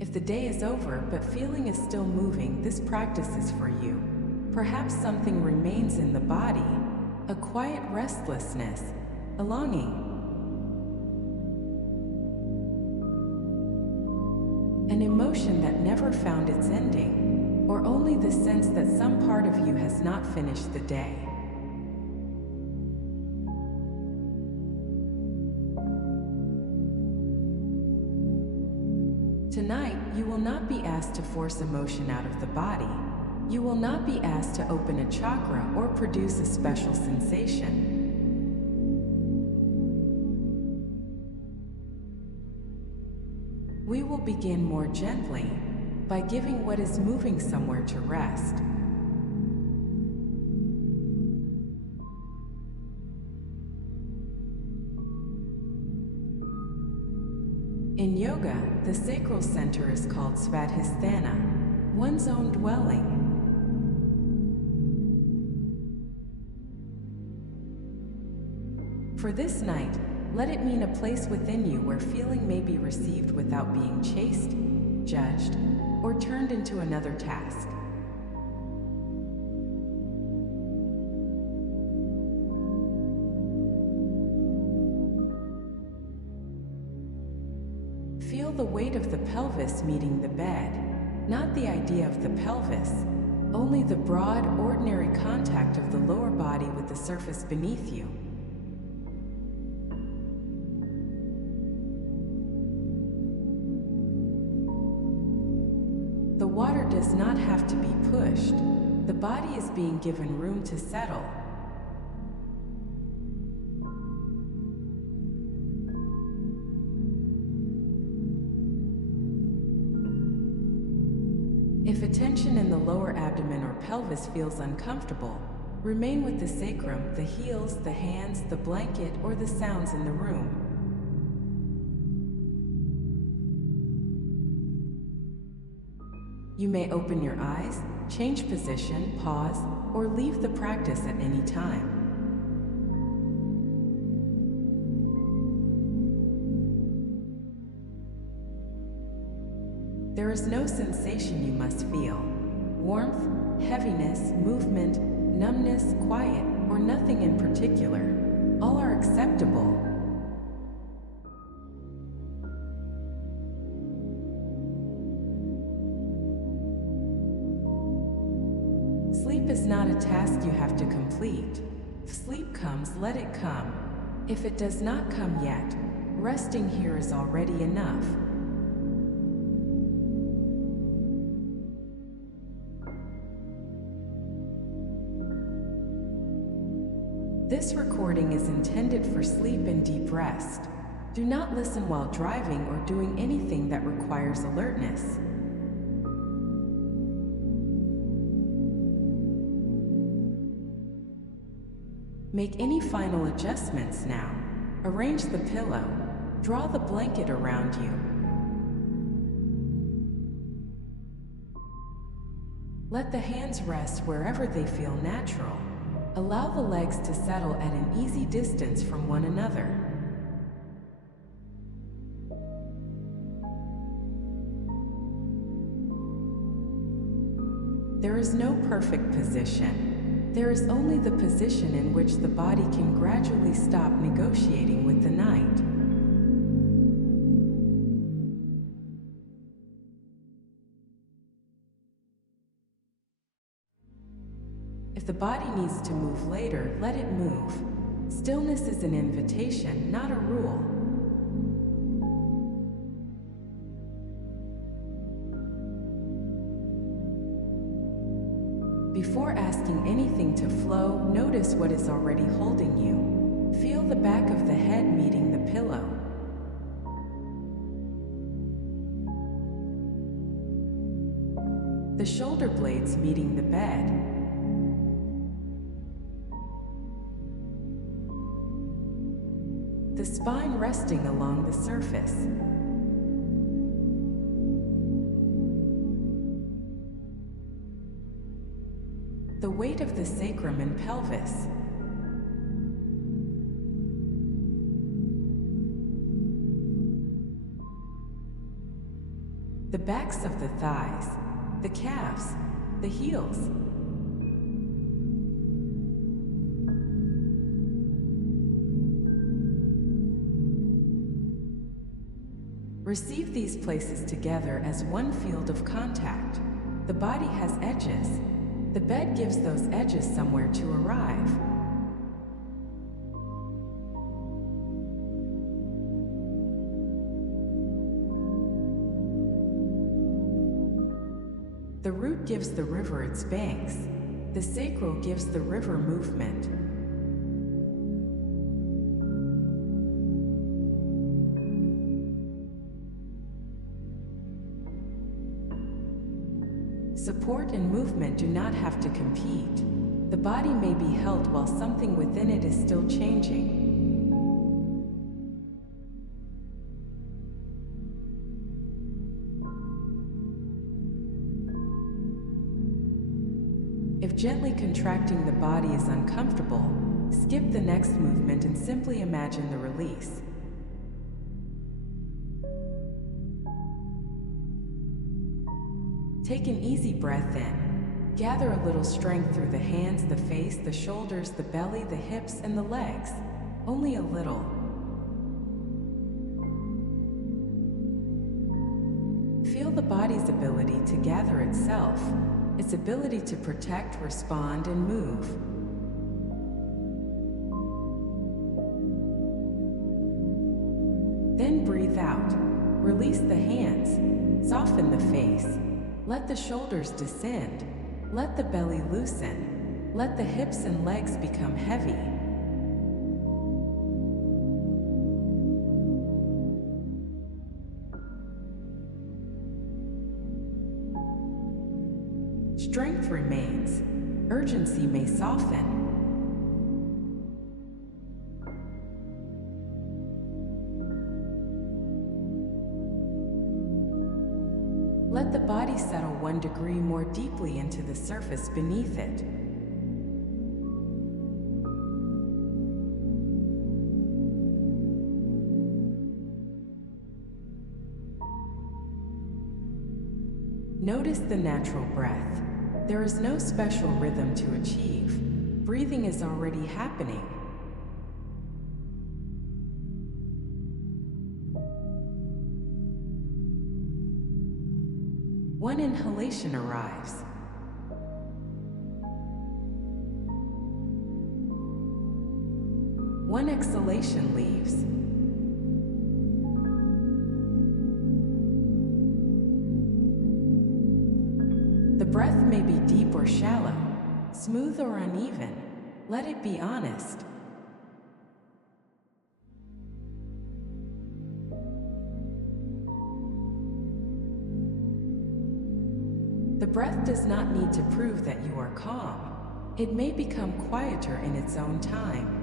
If the day is over but feeling is still moving, this practice is for you. Perhaps something remains in the body, a quiet restlessness, a longing, an emotion that never found its ending, or only the sense that some part of you has not finished the day. Tonight, you will not be asked to force emotion out of the body. You will not be asked to open a chakra or produce a special sensation. We will begin more gently by giving what is moving somewhere to rest. In yoga, the sacral center is called Svadhisthana, one's own dwelling. For this night, let it mean a place within you where feeling may be received without being chased, judged, or turned into another task. Feel the weight of the pelvis meeting the bed, not the idea of the pelvis, only the broad, ordinary contact of the lower body with the surface beneath you. The water does not have to be pushed. The body is being given room to settle. If a tension in the lower abdomen or pelvis feels uncomfortable, remain with the sacrum, the heels, the hands, the blanket, or the sounds in the room. You may open your eyes, change position, pause, or leave the practice at any time. There is no sensation you must feel. Warmth, heaviness, movement, numbness, quiet, or nothing in particular. All are acceptable. Sleep is not a task you have to complete. If sleep comes, let it come. If it does not come yet, resting here is already enough. This recording is intended for sleep and deep rest. Do not listen while driving or doing anything that requires alertness. Make any final adjustments now. Arrange the pillow. Draw the blanket around you. Let the hands rest wherever they feel natural. Allow the legs to settle at an easy distance from one another. There is no perfect position. There is only the position in which the body can gradually stop negotiating with the night. If the body needs to move later, let it move. Stillness is an invitation, not a rule. Before asking anything to flow, notice what is already holding you. Feel the back of the head meeting the pillow. The shoulder blades meeting the bed. The spine resting along the surface. The weight of the sacrum and pelvis. the backs of the thighs, the calves, the heels. Receive these places together as one field of contact. The body has edges. The bed gives those edges somewhere to arrive. The root gives the river its banks. The sacral gives the river movement. Support and movement do not have to compete. The body may be held while something within it is still changing. If gently contracting the body is uncomfortable, skip the next movement and simply imagine the release. Take an easy breath in. Gather a little strength through the hands, the face, the shoulders, the belly, the hips, and the legs. Only a little. Feel the body's ability to gather itself, its ability to protect, respond, and move. Then breathe out. Release the hands. Soften the face. Let the shoulders descend. Let the belly loosen. Let the hips and legs become heavy. Strength remains. Urgency may soften. Let the body settle 1 degree more deeply into the surface beneath it. Notice the natural breath. There is no special rhythm to achieve. Breathing is already happening. One inhalation arrives. One exhalation leaves. The breath may be deep or shallow, smooth or uneven. Let it be honest. The breath does not need to prove that you are calm. It may become quieter in its own time.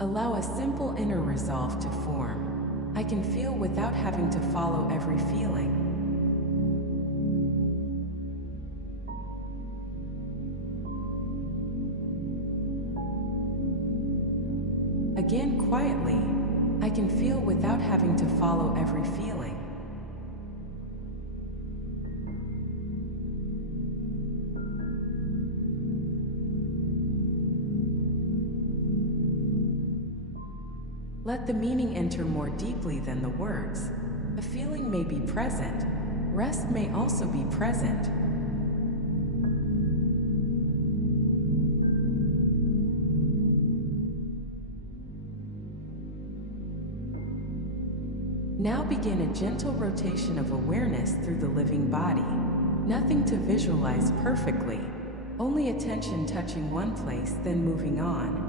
Allow a simple inner resolve to form. I can feel without having to follow every feeling. Again, quietly, I can feel without having to follow every feeling. Let the meaning enter more deeply than the words. A feeling may be present. Rest may also be present. Now begin a gentle rotation of awareness through the living body. Nothing to visualize perfectly, only attention touching one place, then moving on.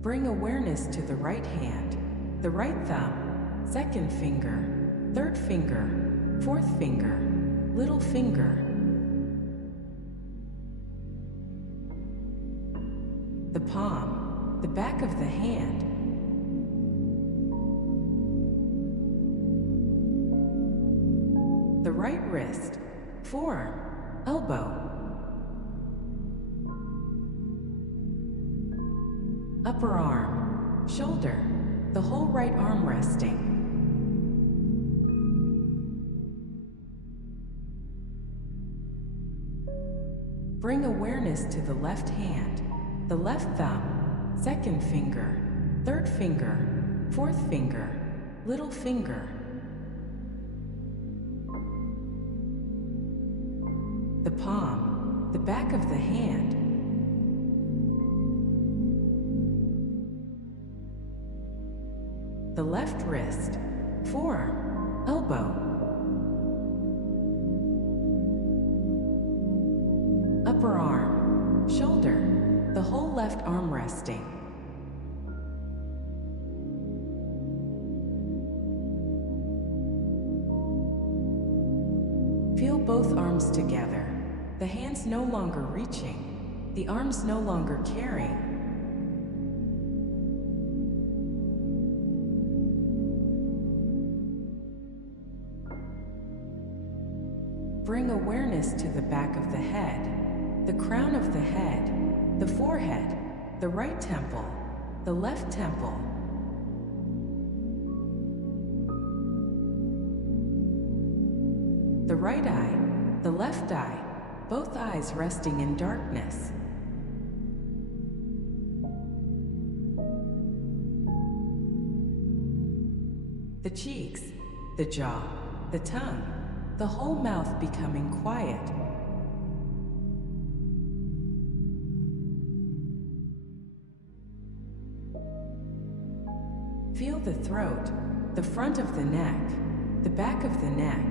Bring awareness to the right hand, the right thumb, second finger, third finger, fourth finger, little finger. The palm, the back of the hand. the right wrist, forearm, elbow, upper arm, shoulder, the whole right arm resting. Bring awareness to the left hand, the left thumb, second finger, third finger, fourth finger, little finger, the palm, the back of the hand, the left wrist, forearm, elbow, upper arm, shoulder, the whole left arm resting. Feel both arms together, the hands no longer reaching, the arms no longer carrying. Bring awareness to the back of the head, the crown of the head, the forehead, the right temple, the left temple, the right eye, the left eye, both eyes resting in darkness. The cheeks, the jaw, the tongue, the whole mouth becoming quiet. Feel the throat, the front of the neck, the back of the neck.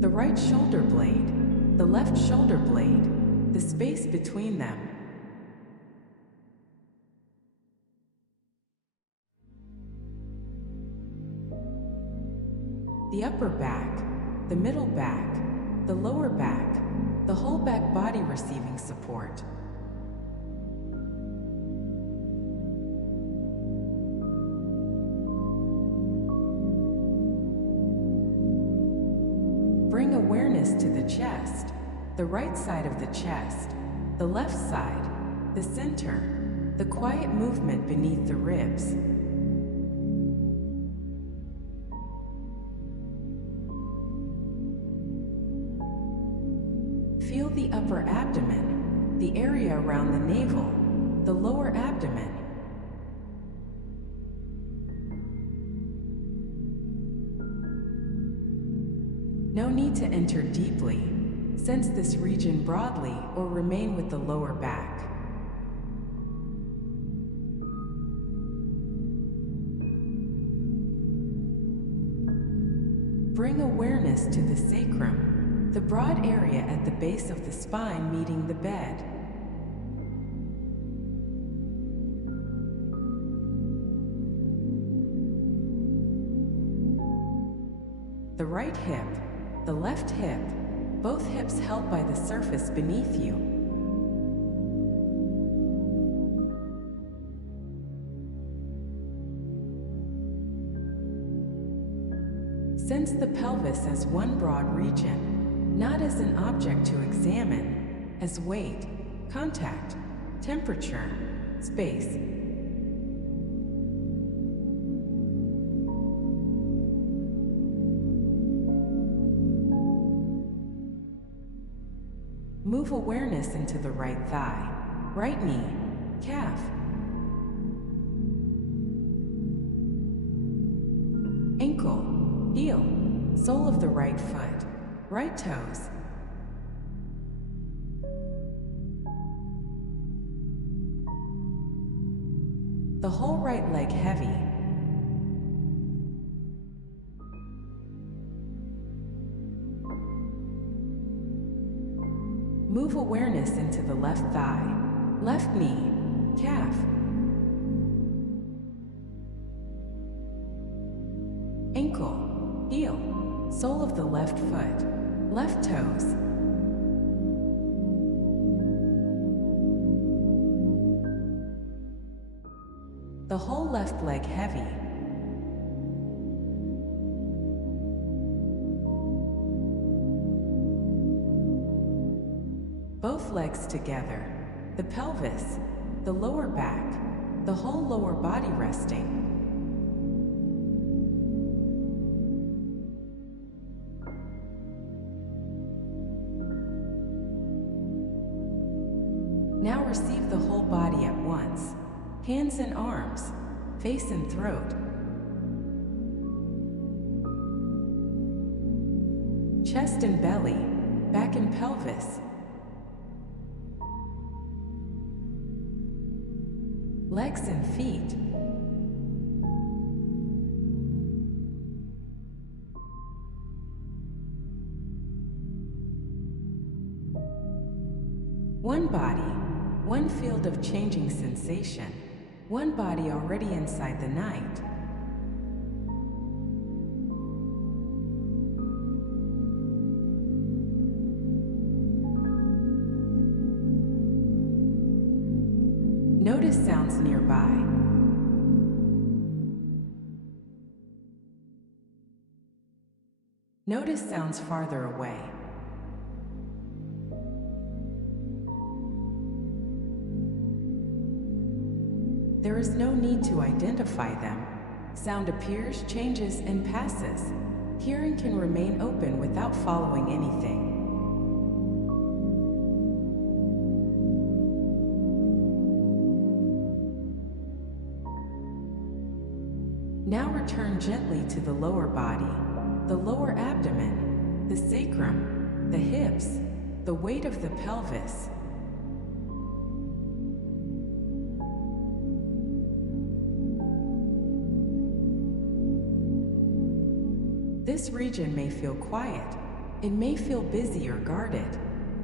The right shoulder blade, the left shoulder blade, the space between them. The upper back, the middle back, the lower back, the whole back body receiving support. Bring awareness to the chest, the right side of the chest, the left side, the center, the quiet movement beneath the ribs. Feel the upper abdomen, the area around the navel, the lower abdomen. No need to enter deeply. Sense this region broadly or remain with the lower back. Bring awareness to the sacrum, the broad area at the base of the spine meeting the bed. The right hip, the left hip, both hips held by the surface beneath you. Sense the pelvis as one broad region, not as an object to examine, as weight, contact, temperature, space. Move awareness into the right thigh, right knee, calf, ankle, heel, sole of the right foot, right toes. The whole right leg heavy. Move awareness into the left thigh, left knee, calf, ankle, heel, sole of the left foot, left toes. the whole left leg heavy. Both legs together, the pelvis, the lower back, the whole lower body resting. Now receive the whole body at once, hands and arms, face and throat, chest and belly, back and pelvis, legs and feet, one body, one field of changing sensation, one body already inside the night. Notice sounds nearby. Notice sounds farther away. There is no need to identify them. Sound appears, changes, and passes. Hearing can remain open without following anything. Now return gently to the lower body, the lower abdomen, the sacrum, the hips, the weight of the pelvis. This region may feel quiet. It may feel busy or guarded,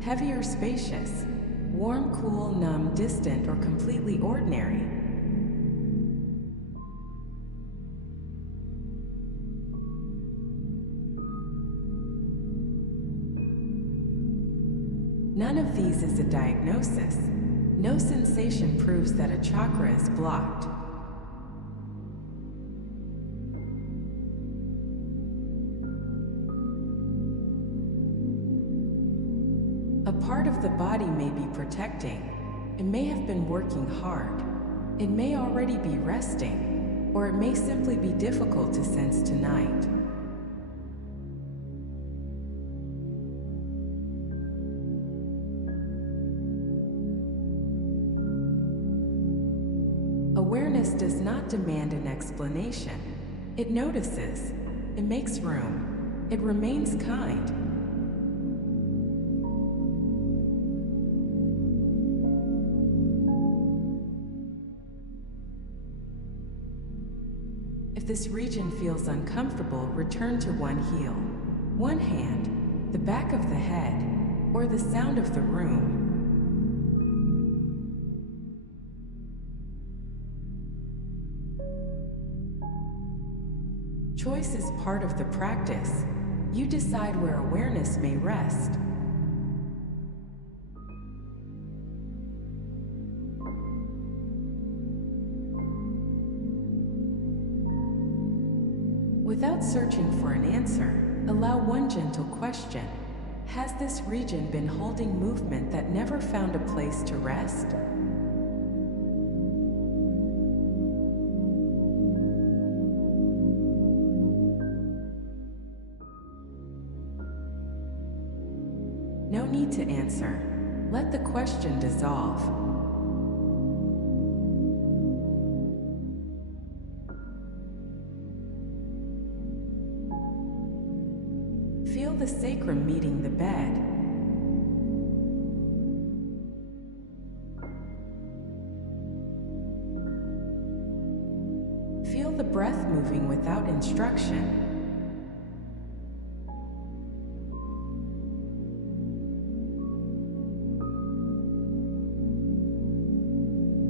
heavy or spacious, warm, cool, numb, distant, or completely ordinary. None of these is a diagnosis. No sensation proves that a chakra is blocked. A part of the body may be protecting. It may have been working hard. It may already be resting, or it may simply be difficult to sense tonight. Awareness does not demand an explanation. It notices. It makes room. It remains kind. If this region feels uncomfortable, return to one heel, one hand, the back of the head, or the sound of the room. Choice is part of the practice. You decide where awareness may rest. Without searching for an answer, allow one gentle question. Has this region been holding movement that never found a place to rest? No need to answer. Let the question dissolve. Feel the sacrum meeting the bed. Feel the breath moving without instruction.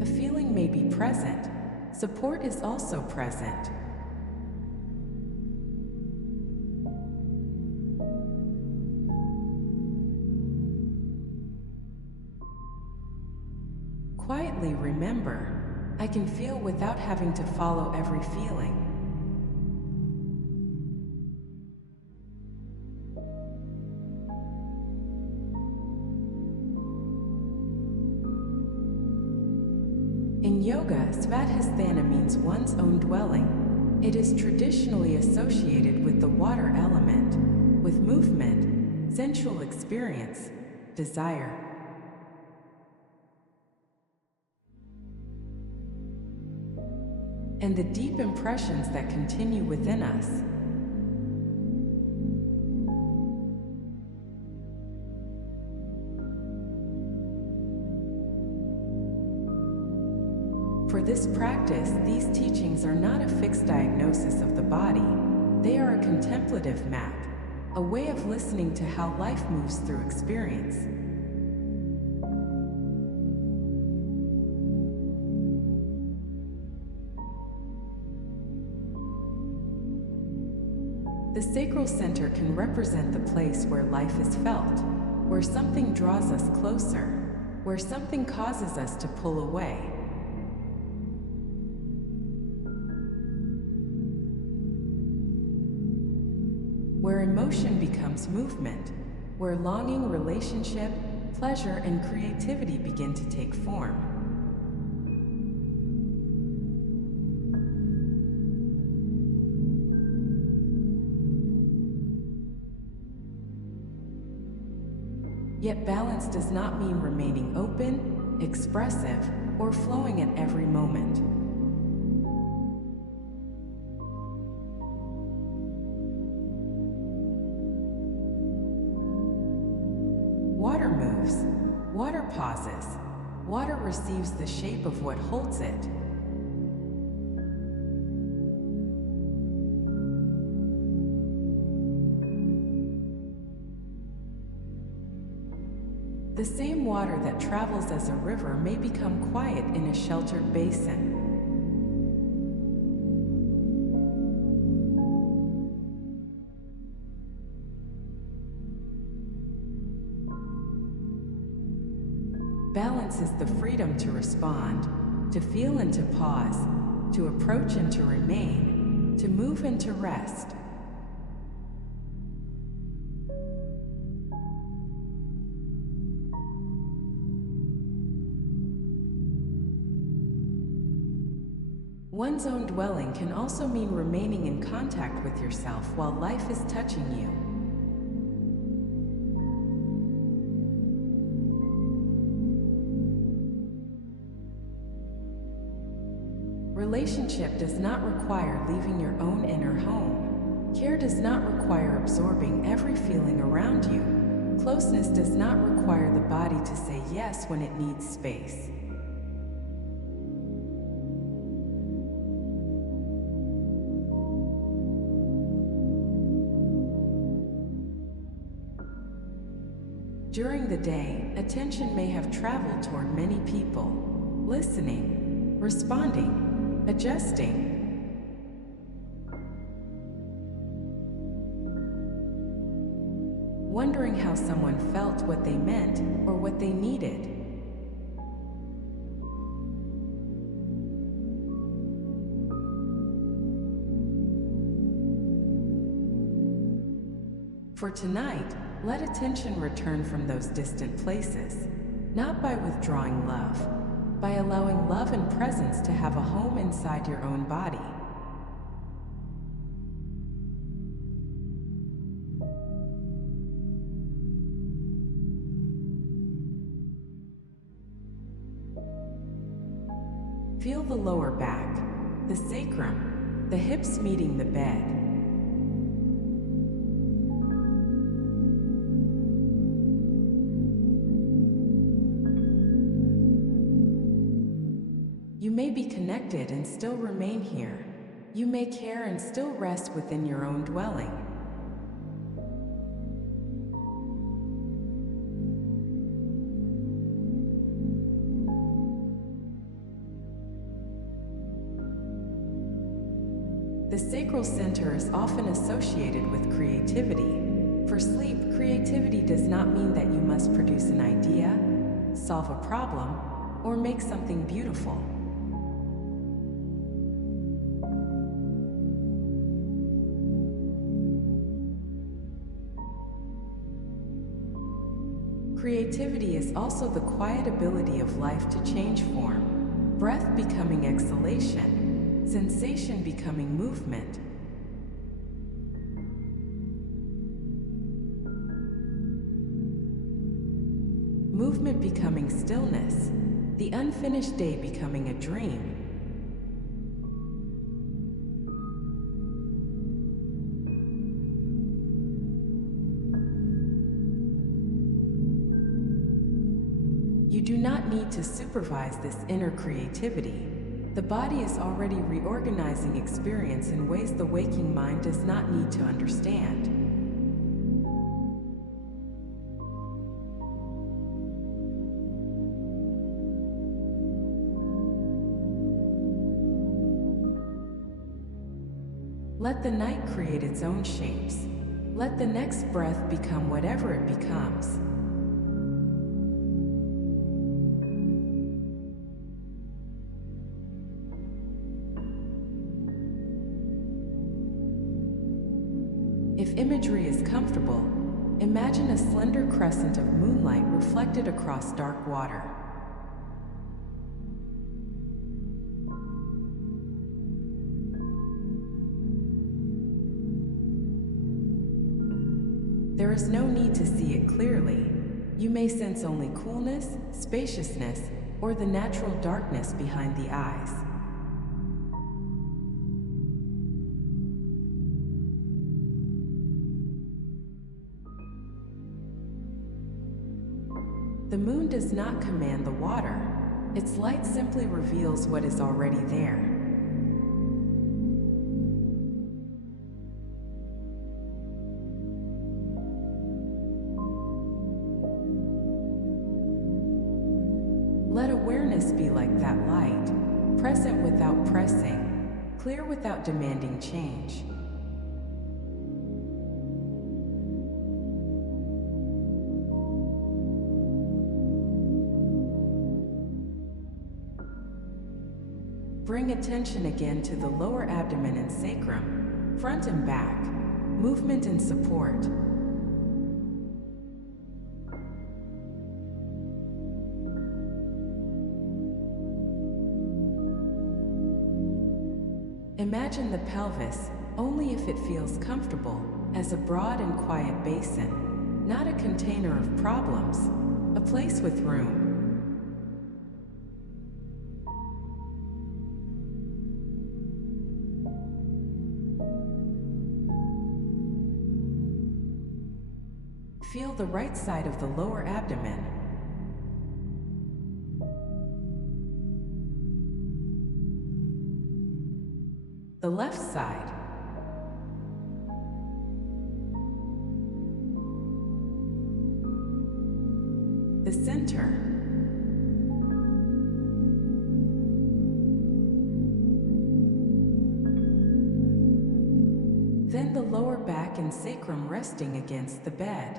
A feeling may be present. Support is also present. Quietly remember, I can feel without having to follow every feeling. In yoga, Svadhisthana means one's own dwelling. It is traditionally associated with the water element, with movement, sensual experience, desire, and the deep impressions that continue within us. For this practice, these teachings are not a fixed diagnosis of the body. They are a contemplative map, a way of listening to how life moves through experience. The sacral center can represent the place where life is felt, where something draws us closer, where something causes us to pull away. Where emotion becomes movement, where longing, relationship, pleasure, and creativity begin to take form. Yet balance does not mean remaining open, expressive, or flowing at every moment. Water moves, water pauses, water receives the shape of what holds it. The same water that travels as a river may become quiet in a sheltered basin. Balance is the freedom to respond, to feel and to pause, to approach and to remain, to move and to rest. One's own dwelling can also mean remaining in contact with yourself while life is touching you. Relationship does not require leaving your own inner home. Care does not require absorbing every feeling around you. Closeness does not require the body to say yes when it needs space. During the day, attention may have traveled toward many people, listening, responding, adjusting. Wondering how someone felt, what they meant, or what they needed. For tonight, let attention return from those distant places, not by withdrawing love, by allowing love and presence to have a home inside your own body. Feel the lower back, the sacrum, the hips meeting the bed. You may be connected and still remain here. You may care and still rest within your own dwelling. The sacral center is often associated with creativity. For sleep, creativity does not mean that you must produce an idea, solve a problem, or make something beautiful. Creativity is also the quiet ability of life to change form, breath becoming exhalation, sensation becoming movement. Movement becoming stillness, the unfinished day becoming a dream. You do not need to supervise this inner creativity. The body is already reorganizing experience in ways the waking mind does not need to understand. Let the night create its own shapes. Let the next breath become whatever it becomes. If imagery is comfortable, imagine a slender crescent of moonlight reflected across dark water. There is no need to see it clearly. You may sense only coolness, spaciousness, or the natural darkness behind the eyes. The moon does not command the water. Its light simply reveals what is already there. Let awareness be like that light, present without pressing, clear without demanding change. Bring attention again to the lower abdomen and sacrum, front and back, movement and support. Imagine the pelvis, only if it feels comfortable, as a broad and quiet basin, not a container of problems, a place with room. Feel the right side of the lower abdomen. The left side. The center. Then the lower back and sacrum resting against the bed.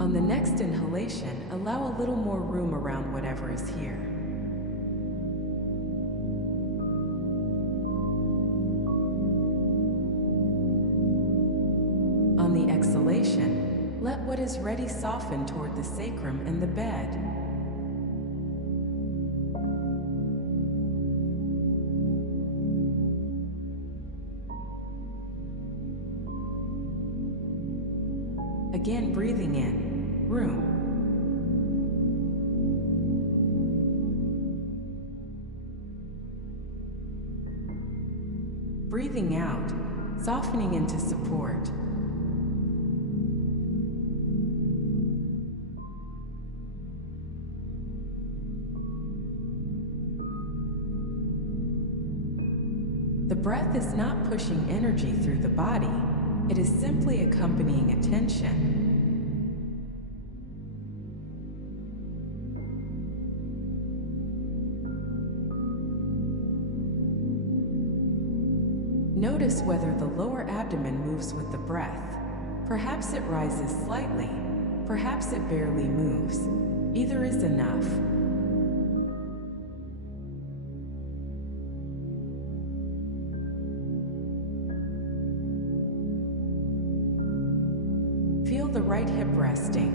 On the next inhalation, allow a little more room around whatever is here. On the exhalation, let what is ready soften toward the sacrum and the bed. Again, breathing in, room. Breathing out, softening into support. The breath is not pushing energy through the body. It is simply accompanying attention. Notice whether the lower abdomen moves with the breath. Perhaps it rises slightly. Perhaps it barely moves. Either is enough. Feel the right hip resting.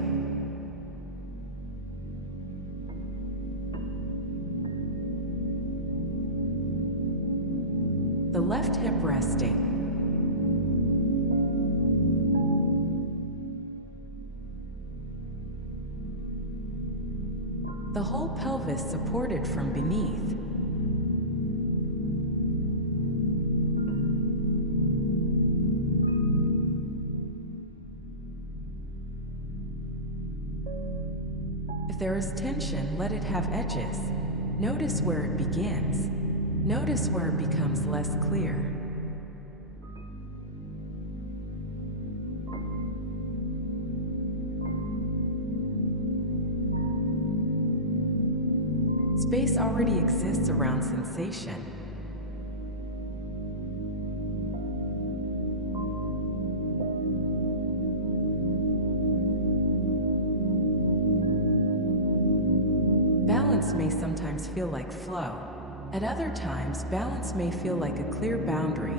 The left hip resting. The whole pelvis supported from beneath. If there is tension, let it have edges. Notice where it begins. Notice where it becomes less clear. Space already exists around sensation. Balance may sometimes feel like flow. At other times, balance may feel like a clear boundary.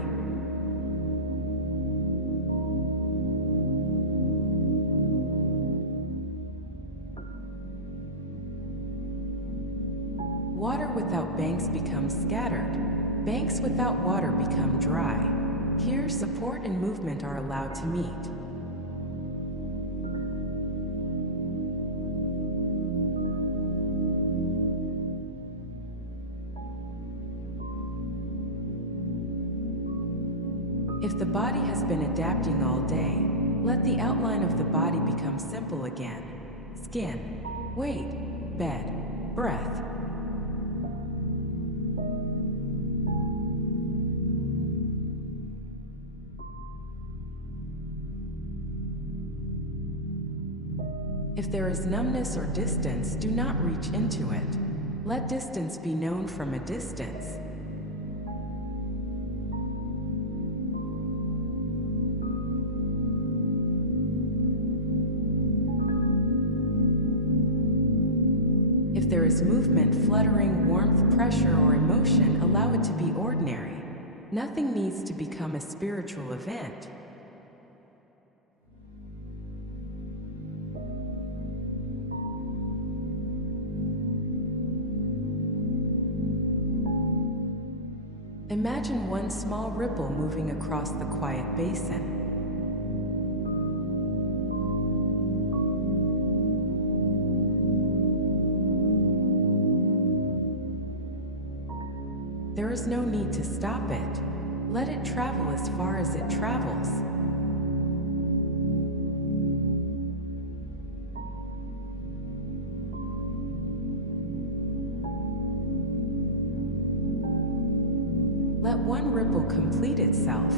Water without banks becomes scattered. Banks without water become dry. Here, support and movement are allowed to meet. If the body has been adapting all day, let the outline of the body become simple again. Skin, weight, bed, breath. If there is numbness or distance, do not reach into it. Let distance be known from a distance. If there is movement, fluttering, warmth, pressure, or emotion, allow it to be ordinary. Nothing needs to become a spiritual event. Imagine one small ripple moving across the quiet basin. There is no need to stop it. Let it travel as far as it travels. Let one ripple complete itself.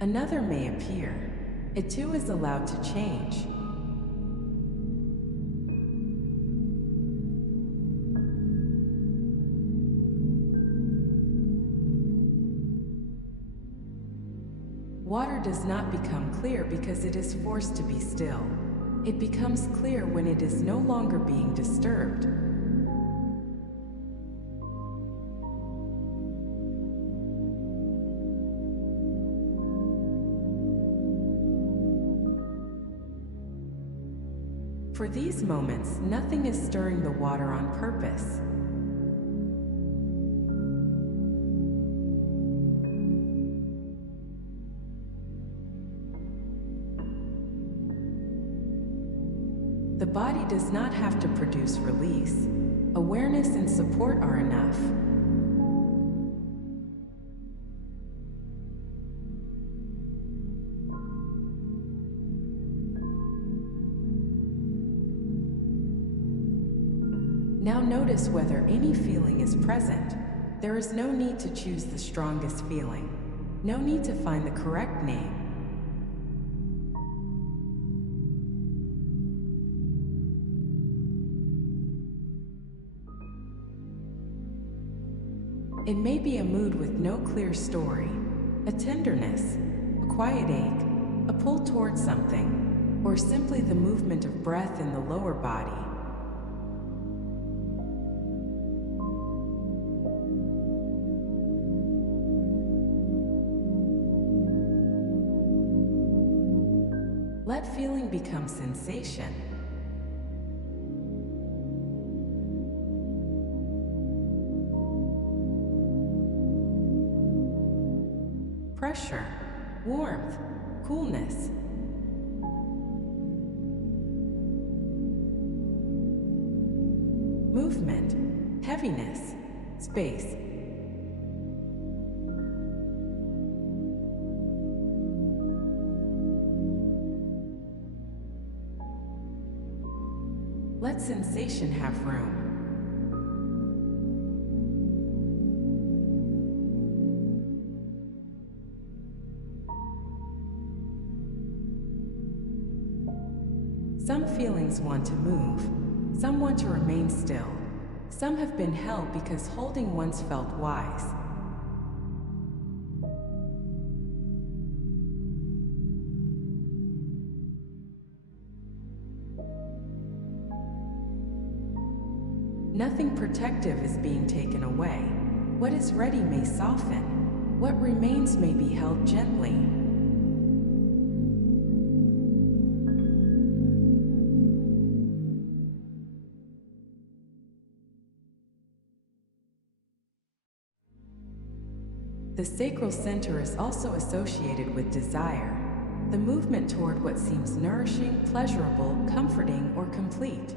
Another may appear. It too is allowed to change. Water does not become clear because it is forced to be still. It becomes clear when it is no longer being disturbed. For these moments, nothing is stirring the water on purpose. The body does not have to produce release. Awareness and support are enough. Now notice whether any feeling is present. There is no need to choose the strongest feeling. No need to find the correct name. It may be a mood with no clear story, a tenderness, a quiet ache, a pull towards something, or simply the movement of breath in the lower body. Let feeling become sensation. Pressure, warmth, coolness. Movement, heaviness, space. Let sensation have room. Some feelings want to move, some want to remain still. Some have been held because holding once felt wise. Nothing protective is being taken away. What is ready may soften. What remains may be held gently. The sacral center is also associated with desire, the movement toward what seems nourishing, pleasurable, comforting, or complete.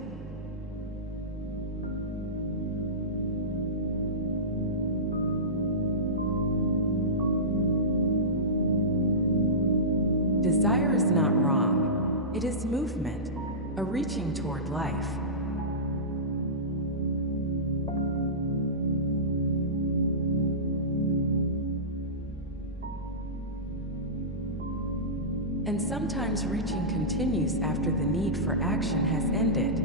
Desire is not wrong. It is movement, a reaching toward life. And sometimes reaching continues after the need for action has ended.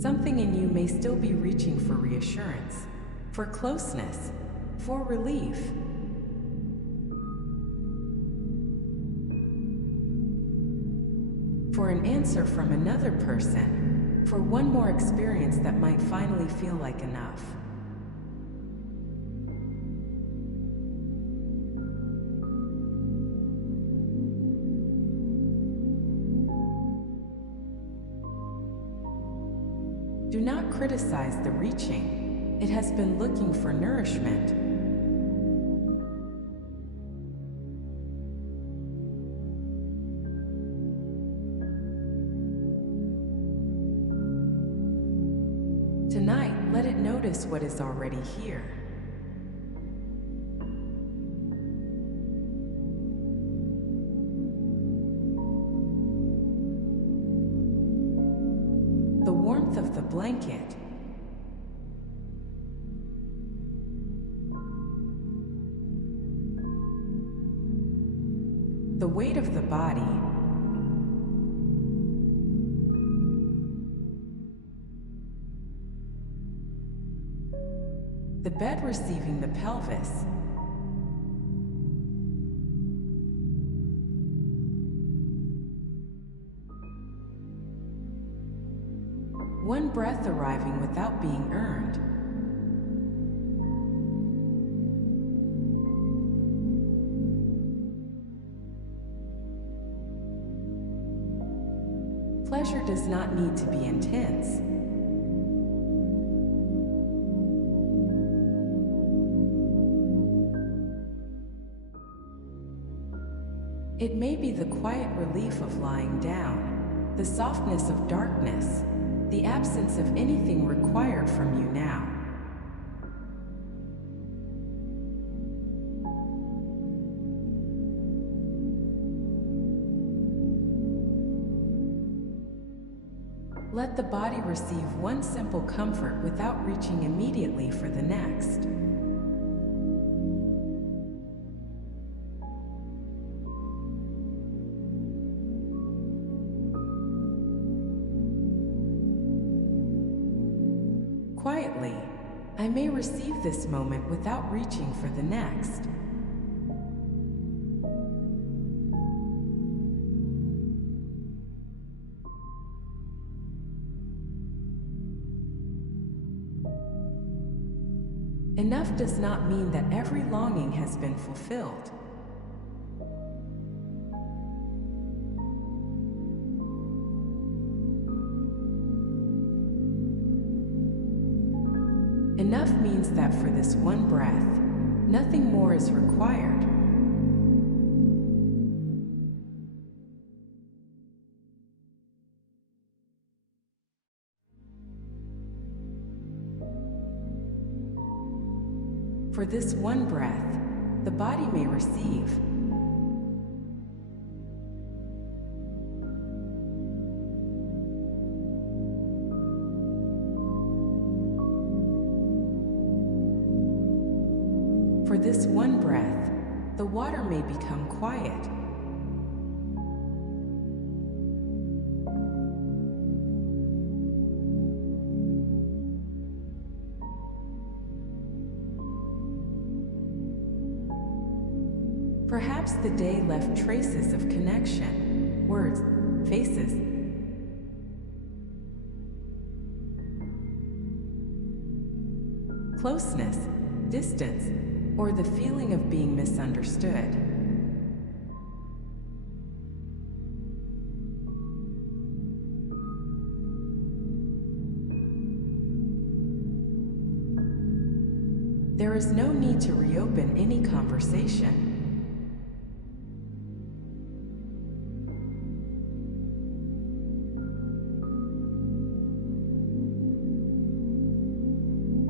Something in you may still be reaching for reassurance, for closeness, for relief. For an answer from another person, for one more experience that might finally feel like enough. Do not criticize the reaching. It has been looking for nourishment. Tonight, let it notice what is already here. The warmth of the blanket. The weight of the body. The bed receiving the pelvis. One breath arriving without being earned. Pleasure does not need to be intense. It may be the quiet relief of lying down, the softness of darkness, the absence of anything required from you now. Let the body receive one simple comfort without reaching immediately for the next. Quietly, I may receive this moment without reaching for the next. Enough does not mean that every longing has been fulfilled. Enough means that for this one breath, nothing more is required. For this one breath, the body may receive. For this one breath, the water may become quiet. Perhaps the day left traces of connection, words, faces. Closeness, distance, or the feeling of being misunderstood. There is no need to reopen any conversation.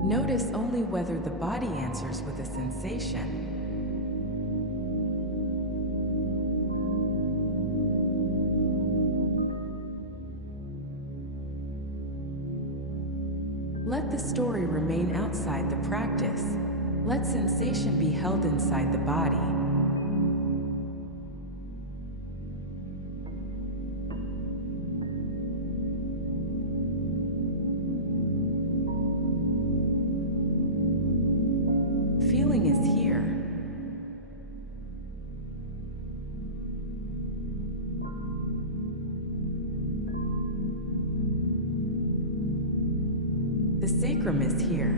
Notice only whether the body answers with a sensation. Let the story remain outside the practice. Let sensation be held inside the body. Feeling is here. The sacrum is here.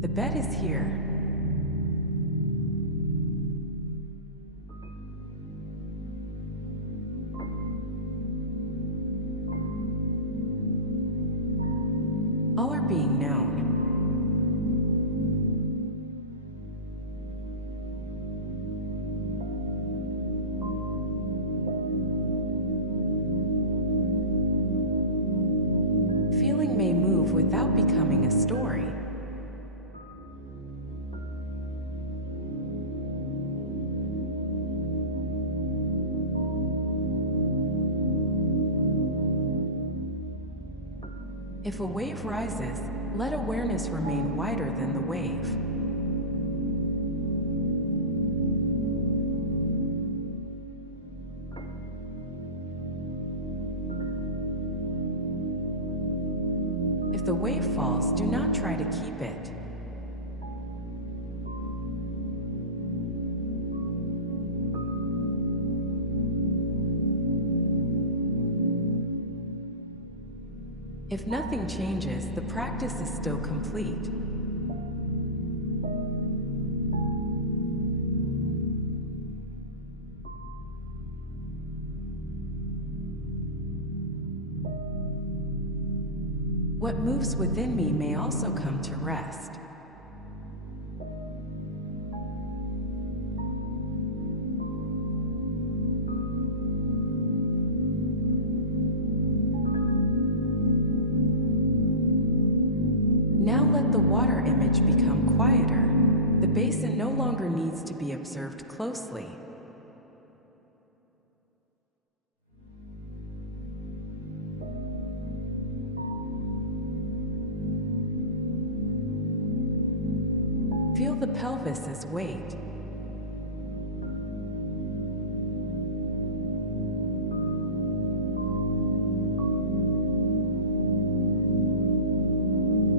The bed is here. All are being known. Feeling may move without becoming a story. If a wave rises, let awareness remain wider than the wave. If the wave falls, do not try to keep it. If nothing changes, the practice is still complete. What moves within me may also come to rest. Now let the water image become quieter. The basin no longer needs to be observed closely. Feel the pelvis as weight.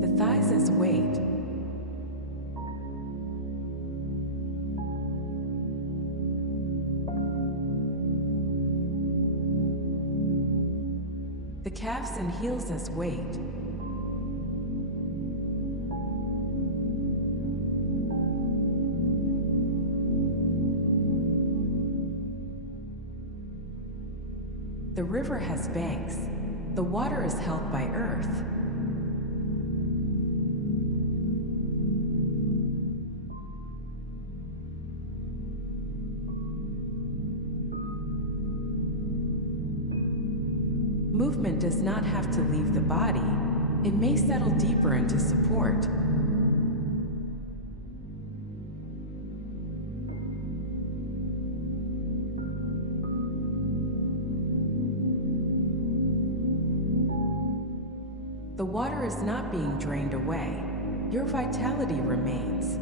The thighs as weight. the calves and heels as weight. The river has banks. The water is held by earth. Movement does not have to leave the body. It may settle deeper into support. The water is not being drained away. Your vitality remains.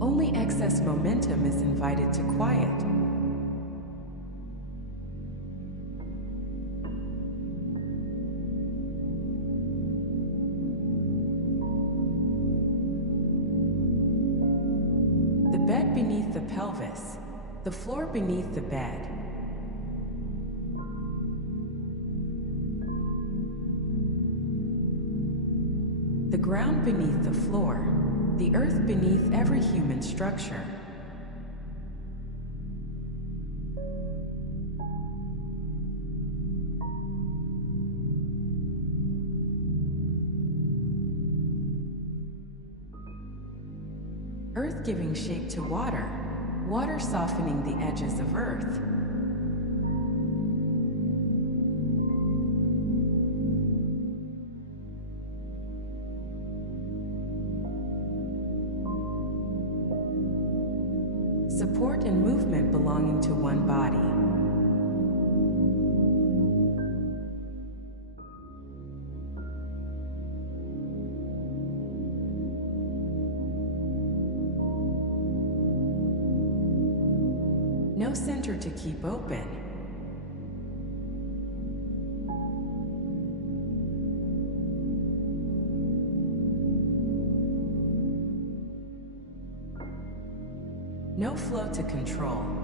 Only excess momentum is invited to quiet. The bed beneath the pelvis, the floor beneath the bed. The ground beneath the floor, the earth beneath every human structure. Earth giving shape to water, water softening the edges of earth. Support and movement belonging to one body. No center to keep open. No flow to control.